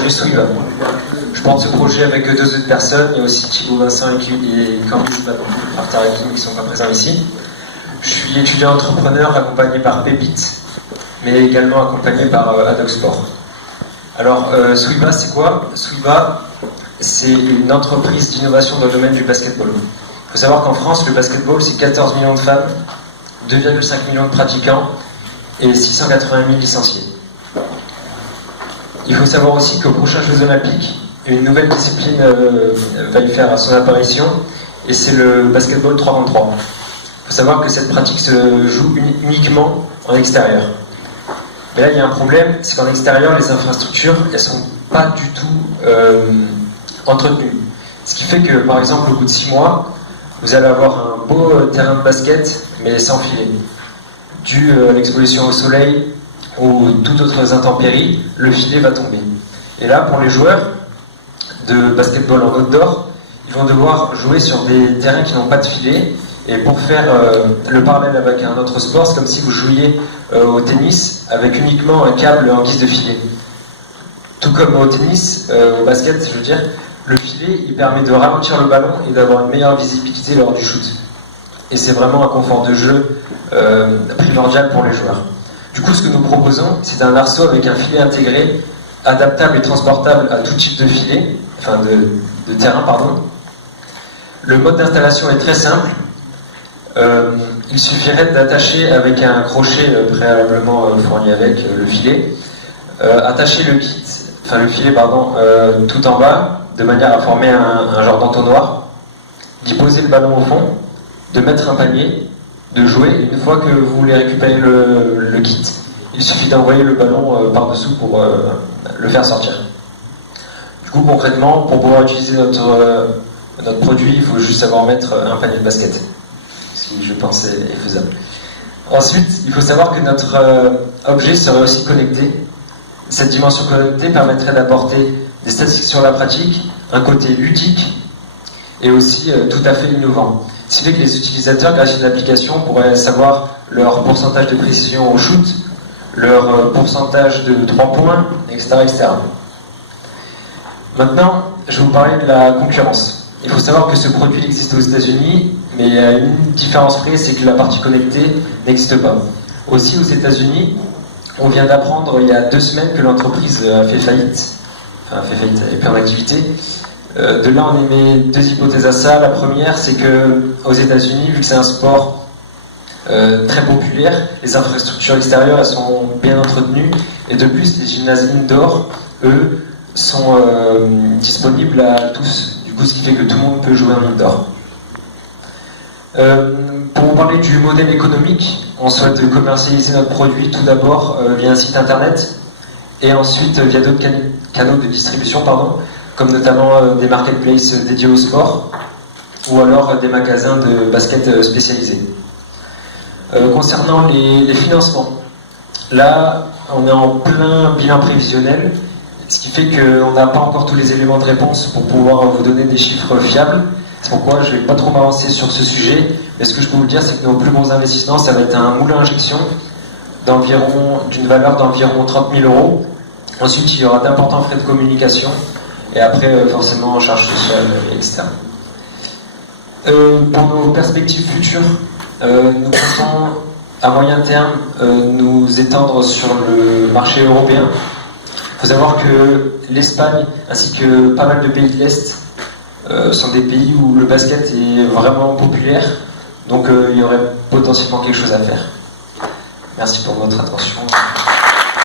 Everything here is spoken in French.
projet Swiva. Je porte ce projet avec deux autres personnes, il y a aussi Thibaut Vincent et Candice Martarakin qui ne sont pas présents ici. Je suis étudiant entrepreneur accompagné par Pépite, mais également accompagné par Adoxport. Alors, Swiva, c'est quoi? Swiva, c'est une entreprise d'innovation dans le domaine du basketball. Il faut savoir qu'en France, le basketball, c'est 14 millions de femmes, 2,5 millions de pratiquants et 680 000 licenciés. Il faut savoir aussi qu'aux prochains Jeux Olympiques, une nouvelle discipline va y faire son apparition, et c'est le basketball 3 contre 3. Il faut savoir que cette pratique se joue uniquement en extérieur. Mais là, il y a un problème, c'est qu'en extérieur, les infrastructures, elles ne sont pas du tout entretenues. Ce qui fait que, par exemple, au bout de 6 mois, vous allez avoir un beau terrain de basket, mais sans filet. Dû à l'exposition au soleil ou toutes autres intempéries, le filet va tomber. Et là, pour les joueurs de basketball en outdoor, ils vont devoir jouer sur des terrains qui n'ont pas de filet. Et pour faire le parallèle avec un autre sport, c'est comme si vous jouiez au tennis avec uniquement un câble en guise de filet. Tout comme au tennis, au basket, je veux dire, le filet, il permet de ralentir le ballon et d'avoir une meilleure visibilité lors du shoot. Et c'est vraiment un confort de jeu primordial pour les joueurs. Du coup, ce que nous proposons, c'est un arceau avec un filet intégré, adaptable et transportable à tout type de filet, enfin de terrain, pardon. Le mode d'installation est très simple. Il suffirait d'attacher avec un crochet préalablement fourni avec le filet, attacher le filet tout en bas, de manière à former un genre d'entonnoir, d'y poser le ballon au fond, de mettre un panier, de jouer. Une fois que vous voulez récupérer le kit, il suffit d'envoyer le ballon par-dessous pour le faire sortir. Du coup, concrètement, pour pouvoir utiliser notre produit, il faut juste savoir mettre un panier de basket, ce qui, je pense, est faisable. Ensuite, il faut savoir que notre objet serait aussi connecté. Cette dimension connectée permettrait d'apporter des statistiques sur la pratique, un côté ludique et aussi tout à fait innovant. Ce qui fait que les utilisateurs, grâce à une application, pourraient savoir leur pourcentage de précision au shoot, leur pourcentage de 3 points, etc., etc. Maintenant, je vais vous parler de la concurrence. Il faut savoir que ce produit existe aux États-Unis, mais il y a une différence près, c'est que la partie connectée n'existe pas. Aussi, aux États-Unis, on vient d'apprendre il y a 2 semaines que l'entreprise a fait faillite. Enfin, fait faillite, elle est plus en activité. De là, on émet 2 hypothèses à ça. La première, c'est que aux États-Unis, vu que c'est un sport très populaire, les infrastructures extérieures elles sont bien entretenues, et de plus, les gymnases indoor, eux, sont disponibles à tous. Du coup, ce qui fait que tout le monde peut jouer en indoor. Pour vous parler du modèle économique, on souhaite commercialiser notre produit tout d'abord via un site internet et ensuite via d'autres canaux de distribution, comme notamment des marketplaces dédiés au sport ou alors des magasins de basket spécialisés. Concernant les financements, là on est en plein bilan prévisionnel, ce qui fait qu'on n'a pas encore tous les éléments de réponse pour pouvoir vous donner des chiffres fiables. C'est pourquoi je ne vais pas trop m'avancer sur ce sujet, mais ce que je peux vous dire, c'est que nos plus gros investissements, ça va être un moulin à injection d'une valeur d'environ 30 000 €. Ensuite, il y aura d'importants frais de communication, et après, forcément, en charges sociales, etc. Pour nos perspectives futures, nous comptons, à moyen terme, nous étendre sur le marché européen. Il faut savoir que l'Espagne, ainsi que pas mal de pays de l'Est, sont des pays où le basket est vraiment populaire, donc il y aurait potentiellement quelque chose à faire. Merci pour votre attention.